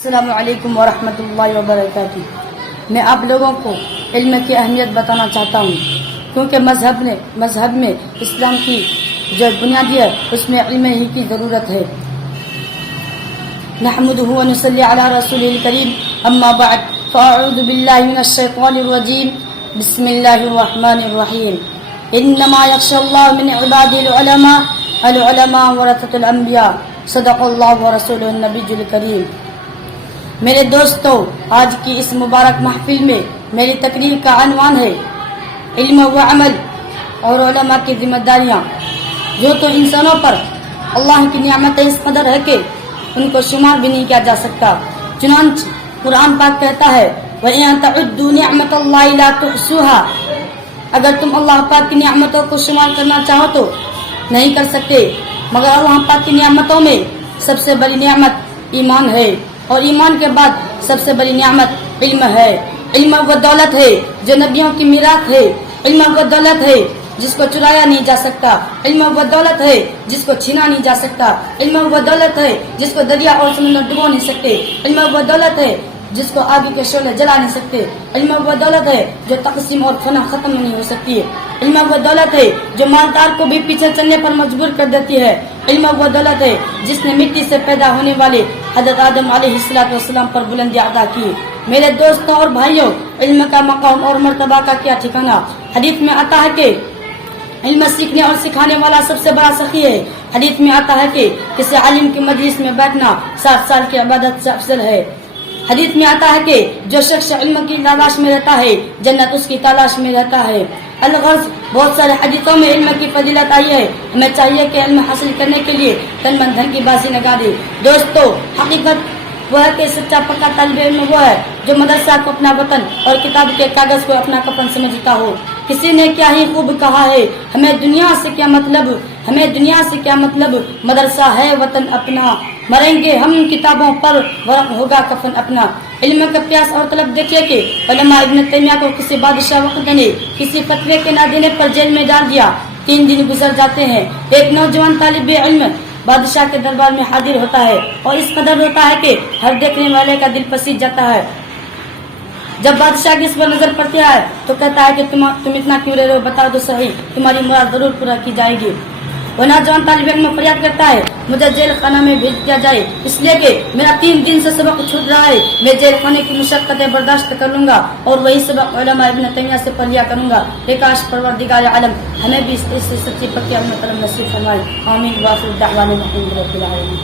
السلام علیکم ورحمۃ اللہ وبرکاتہ۔ میں آپ لوگوں کو علم کی اہمیت بتانا چاہتا ہوں، کیونکہ مذہب میں اسلام کی جو بنیادی ہے اس میں علم ہی کی ضرورت ہے۔ نحمدہ ونصلی علی رسولہ الکریم، اما بعد فاعوذ باللہ من الشیطان الرجیم، بسم اللہ الرحمن الرحیم۔ انما یخشی اللہ من عبادہ العلماء ورثۃ الانبیاء، صدق اللہ ورسولہ النبی الکریم۔ میرے دوستو، آج کی اس مبارک محفل میں میری تقریر کا عنوان ہے علم و عمل اور علماء کی ذمہ داریاں۔ جو تو انسانوں پر اللہ کی نعمتیں اس قدر ہے کہ ان کو شمار بھی نہیں کیا جا سکتا۔ چنانچہ قرآن پاک کہتا ہے وَإِن تَعُدُّوا نِعْمَةَ اللَّهِ لَا تُحْصُوهَا، اگر تم اللہ پاک کی نعمتوں کو شمار کرنا چاہو تو نہیں کر سکتے، مگر اللہ پاک کی نعمتوں میں سب سے بڑی نعمت ایمان ہے، اور ایمان کے بعد سب سے بڑی نعمت علم ہے۔ علم وہ دولت ہے جو نبیوں کی میراث ہے، علم وہ دولت ہے جس کو چرایا نہیں جا سکتا، علم وہ دولت ہے جس کو چھینا نہیں جا سکتا، علم وہ دولت ہے جس کو دریا اور سمندر ڈبو نہیں سکتے، علم وہ دولت ہے جس کو آگ کے شعلے جلا نہیں سکتے، علم وہ دولت ہے جو تقسیم اور فنا ختم نہیں ہو سکتی ہے، علم وہ دولت ہے جو مالدار کو بھی پیچھے چلنے پر مجبور کر دیتی ہے، علم وہ دولت ہے جس نے مٹی سے پیدا ہونے والے حضرت آدم علیہ السلام پر بلندی عطا کی۔ میرے دوستوں اور بھائیوں، علم کا مقام اور مرتبہ کا کیا ٹھکانہ؟ حدیث میں آتا ہے کہ علم سیکھنے اور سکھانے والا سب سے بڑا سخی ہے۔ حدیث میں آتا ہے کہ کسی عالم کی مجلس میں بیٹھنا 60 سال کی عبادت سے افضل ہے۔ حدیث میں آتا ہے کہ جو شخص علم کی تلاش میں رہتا ہے جنت اس کی تلاش میں رہتا ہے۔ الغرض بہت سارے حدیثوں میں علم کی فضیلت آئی ہے، ہمیں چاہیے کہ علم حاصل کرنے کے لیے تن من دھن کی بازی لگا دے۔ دوستو، حقیقت وہ ہے کہ سچا پکا طالب علم وہ ہے جو مدرسہ کو اپنا وطن اور کتاب کے کاغذ کو اپنا کفن سمجھتا ہو۔ کسی نے کیا ہی خوب کہا ہے، ہمیں دنیا سے کیا مطلب، مدرسہ ہے وطن اپنا، مریں گے ہم کتابوں پر ورق ہوگا کفن اپنا۔ علم کا پیاس اور طلب دیکھیے کہ علماء ابن تیمیہ کو کسی بادشاہ وقت نے کسی فتوے کے نہ دینے پر جیل میں ڈال دیا۔ 3 دن گزر جاتے ہیں، ایک نوجوان طالب علم بادشاہ کے دربار میں حاضر ہوتا ہے اور اس قدر روتا ہے کہ ہر دیکھنے والے کا دل پسیج جاتا ہے۔ جب بادشاہ کی اس پر نظر پڑتی ہے تو کہتا ہے کہ تم اتنا کیوں رہ رہے ہو، بتا دو صحیح، تمہاری مراد ضرور پورا کی جائے گی۔ وہ نوجوان طالب علم فریاد کرتا ہے مجھے جیل خانہ میں بھیج دیا جائے، اس لیے کہ میرا 3 دن سے سبق چھوٹ رہا ہے، میں جیل خانے کی مشقتیں برداشت کر لوں گا اور وہی سبق علماء ابن تیمیہ سے پڑھ لیا کروں گا۔ کاش پروردگار عالم ہمیں بھی اس سچی پکی علم طلب نصیب فرمائے، آمین۔ وآخر دعوانا الحمد للہ رب العالمین۔